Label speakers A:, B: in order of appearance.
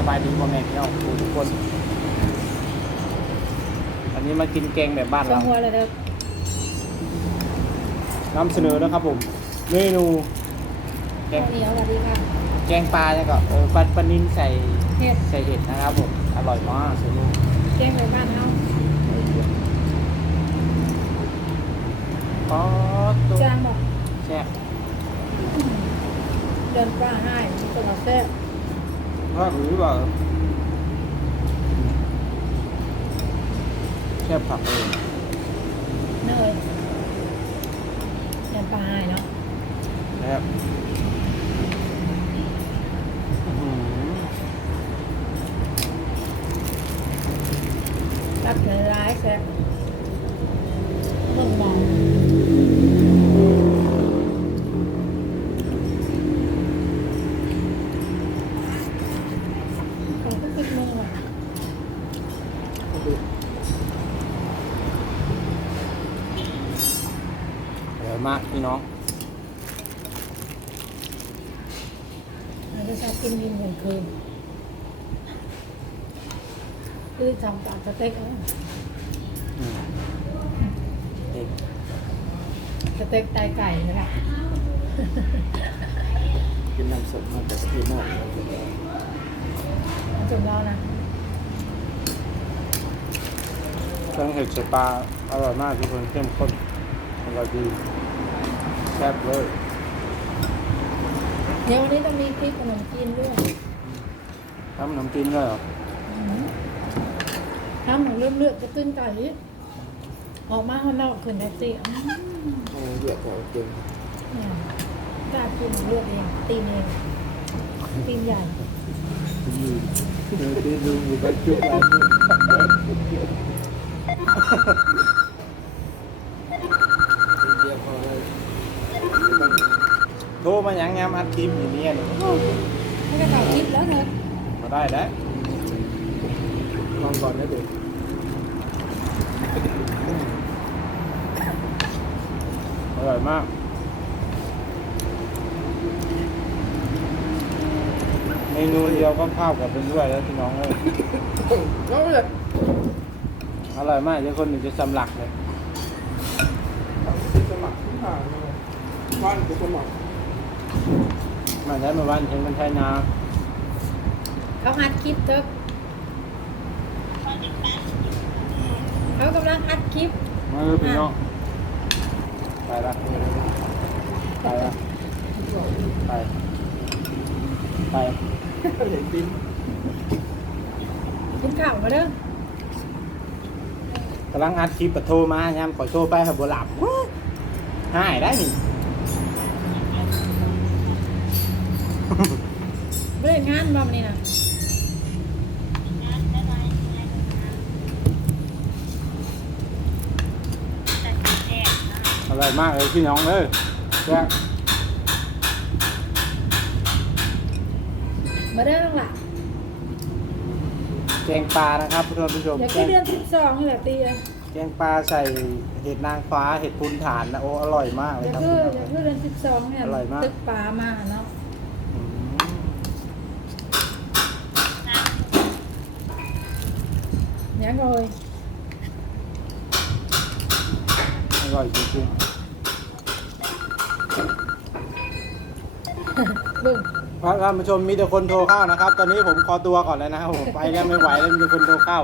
A: สบายดีพ่อแม่พี่น้องทุกคนอันนี้มากินแกงแบบบ้าน
B: สม
A: เรา
B: หัวเลยเด้อนำ
A: เสนอนะครับผม เมนูแก
B: ข้างวเหนียวสวัสดีค่ะ
A: แกงปลาเนี่ยก็เออปลาปลานินใส่
B: เห็ด
A: ใส่เห็ดนะครับผม อร่อยมากสนุก
B: แกงแบบบ้านเฮา
A: ป๊อดตัว
B: จางบอก
A: แซ่บ
B: เดินป้าให้ตัวแซ่บ
A: ว่าหรือว่าแซ่บผักเลย
B: เนยเดินป้าให้เนาะ
A: แซ่บอื้อหือ
B: รักเหนือร้ายแซ่บเบิ่งมอง ผมก็คิดมึงว่ะ
A: อร่อยมากพี่น้อง
B: เราจะชอบกินวินเหมือนคืนคือทำปากสเต็กเอา
A: อืมเด็ก
B: สเต็กไตไก่นี่แหละ
A: กินน้ำสดมาจากที่นอก
B: เอา จนเรานะ
A: เครื่องเห็ดใส่ปลาอร่อยมากทุกคนเข้มข้นอร่อยดีแซ่บเลย
B: เดี๋ยววันนี้ต้องมีคลิปขนมจีนด้วย
A: ทำน้ำจิ้มด้วยเหรอ
B: ทำเหมือนเลือดเลือดกระตุ้นไก่ออกมาข้างนอกขึ้นแท็กซี่อืม
A: โอ้เดือดกว่าจริง
B: เนี่ยกล้ากินเลือดเองตีนเองตีนใหญ่
A: ดูดูดูอยู่แบบจุกอะไรโทรมาอย่างงามอัดคลิปอย่างนี้นี่
B: ไม่ก็ถ่ายคลิปแล้ว เถอะ
A: มาได้แล้วลองก่อนนะเด็กอร่อยมากเมนูเดียวก็เข้าวกับเป็นด้วยแล้วพี่น้องเลยอร่อยมากเดี๋ยวคนหนึ่งจะสำลักเลย
C: สมัครที่ผ่านเลยบ้านกูสมัคร
A: มาใช้มาวันเห็นมันใช้นา
B: เขาอัดคลิปเถอะเขากำลังอัดคลิป
A: มาเลยพี่น้องไปละไปละไป ไป
C: เห็นบิน
B: กินข้าวมาเด้อกำ
A: ลังอัดคลิปปะโทรมายามขอโทรไปครับบัวหลับหายได้นี่
B: เรื่องงานบอมนี่นะ
A: อร่อยมากเลยพี่น้องเลยแซ่บ
B: มาเด้อน้องหล่ะ
A: แกงปลานะครับผู้ชมผู้ชม
B: อย่า
A: แก
B: คิด
A: ง
B: เดือนสิบสองนี่แหละตีเลย
A: แกงปลาใส่เห็ดนางฟ้าเห็ดพูนฐานนะโอ้อร่อยมากเล
B: อยย่า
A: ครับ
B: คือ
A: พี่น้อง
B: อย่าคือเดือนสิบสองเนี่ย
A: อร่อยมาก
B: ตึกปลามาเนาะ
A: อืม
B: ยังเลย
A: อร่อยจริง
B: บึ้ง
A: ๆเพราะ ท่านผู้ชมมีแต่คนโทรเข้านะครับ ตอนนี้ผมขอตัวก่อนเลยนะครับผมไปแล้วไม่ไหวแล้วมีแต่คนโทรเข้า